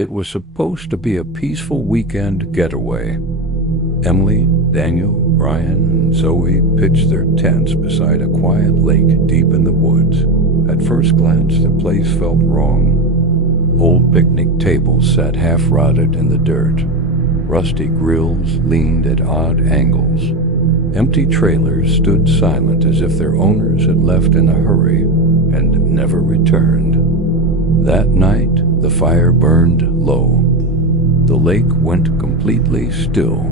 It was supposed to be a peaceful weekend getaway. Emily, Daniel, Brian, and Zoe pitched their tents beside a quiet lake deep in the woods. At first glance, the place felt wrong. Old picnic tables sat half-rotted in the dirt. Rusty grills leaned at odd angles. Empty trailers stood silent as if their owners had left in a hurry and never returned. That night, the fire burned low. The lake went completely still.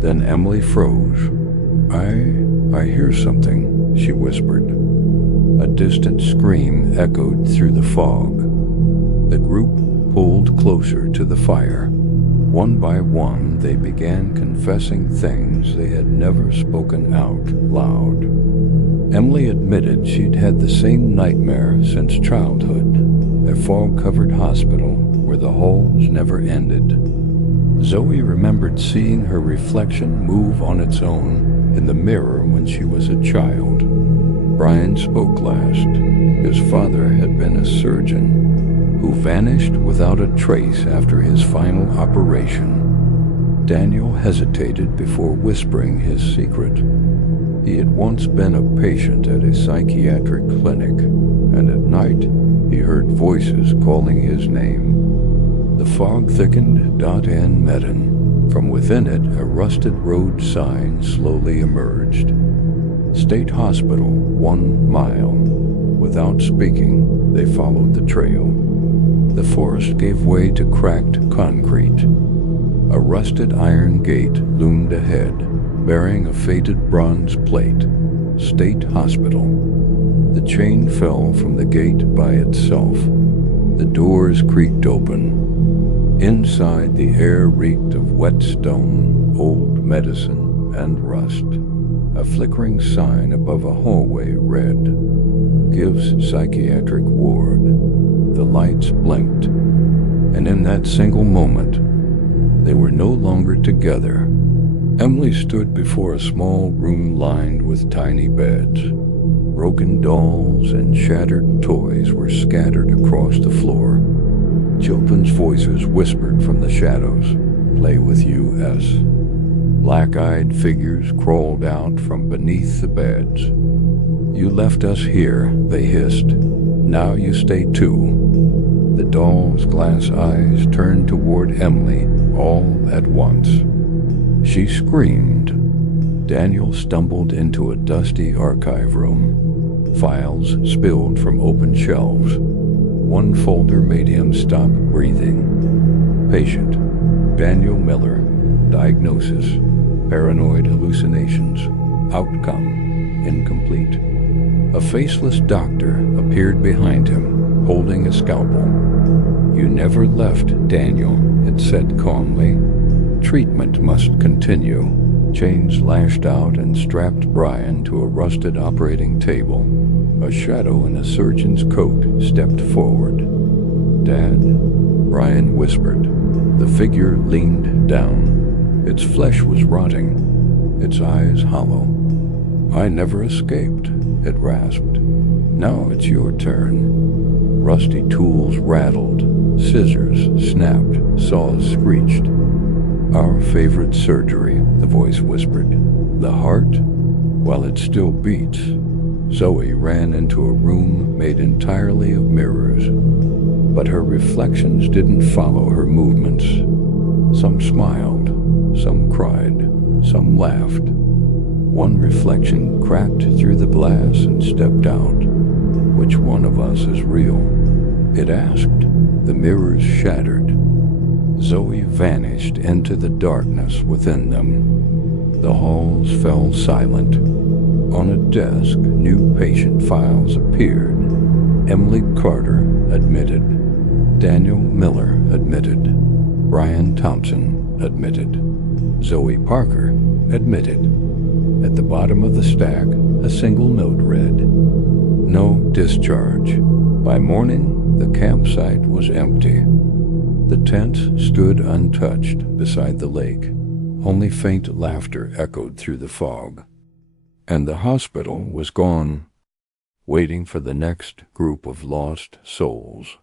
Then Emily froze. I hear something," she whispered. A distant scream echoed through the fog. The group pulled closer to the fire. One by one, they began confessing things they had never spoken out loud. Emily admitted she'd had the same nightmare since childhood, a fog-covered hospital where the halls never ended. Zoe remembered seeing her reflection move on its own in the mirror when she was a child. Brian spoke last. His father had been a surgeon who vanished without a trace after his final operation. Daniel hesitated before whispering his secret. He had once been a patient at a psychiatric clinic, and at night he heard voices calling his name. The fog thickened. N. Meadow. From within it, a rusted road sign slowly emerged. State Hospital, 1 mile. Without speaking, they followed the trail. The forest gave way to cracked concrete. A rusted iron gate loomed ahead, bearing a faded bronze plate. State Hospital. The chain fell from the gate by itself. The doors creaked open. Inside, the air reeked of wet stone, old medicine, and rust. A flickering sign above a hallway read, "Gives Psychiatric Ward." The lights blinked, and in that single moment, they were no longer together. Emily stood before a small room lined with tiny beds. Broken dolls and shattered toys were scattered across the floor. Children's voices whispered from the shadows, "Play with U.S." Black-eyed figures crawled out from beneath the beds. "You left us here," they hissed. "Now you stay too." The doll's glass eyes turned toward Emily all at once. She screamed. Daniel stumbled into a dusty archive room. Files spilled from open shelves. One folder made him stop breathing. Patient, Daniel Miller. Diagnosis, paranoid hallucinations. Outcome, incomplete. A faceless doctor appeared behind him, holding a scalpel. "You never left, Daniel," it said calmly. "Treatment must continue." Chains lashed out and strapped Brian to a rusted operating table. A shadow in a surgeon's coat stepped forward. "Dad?" Brian whispered. The figure leaned down. Its flesh was rotting, its eyes hollow. "I never escaped," it rasped. "Now it's your turn." Rusty tools rattled, scissors snapped, saws screeched. "Our favorite surgery," the voice whispered. "The heart? While it still beats." Zoe ran into a room made entirely of mirrors, but her reflections didn't follow her movements. Some smiled, some cried, some laughed. One reflection cracked through the glass and stepped out. "Which one of us is real?" it asked. The mirrors shattered. Zoe vanished into the darkness within them. The halls fell silent. On a desk, new patient files appeared. Emily Carter admitted. Daniel Miller admitted. Brian Thompson admitted. Zoe Parker admitted. At the bottom of the stack, a single note read, "No discharge." By morning, the campsite was empty. The tent stood untouched beside the lake. Only faint laughter echoed through the fog. And the hospital was gone, waiting for the next group of lost souls.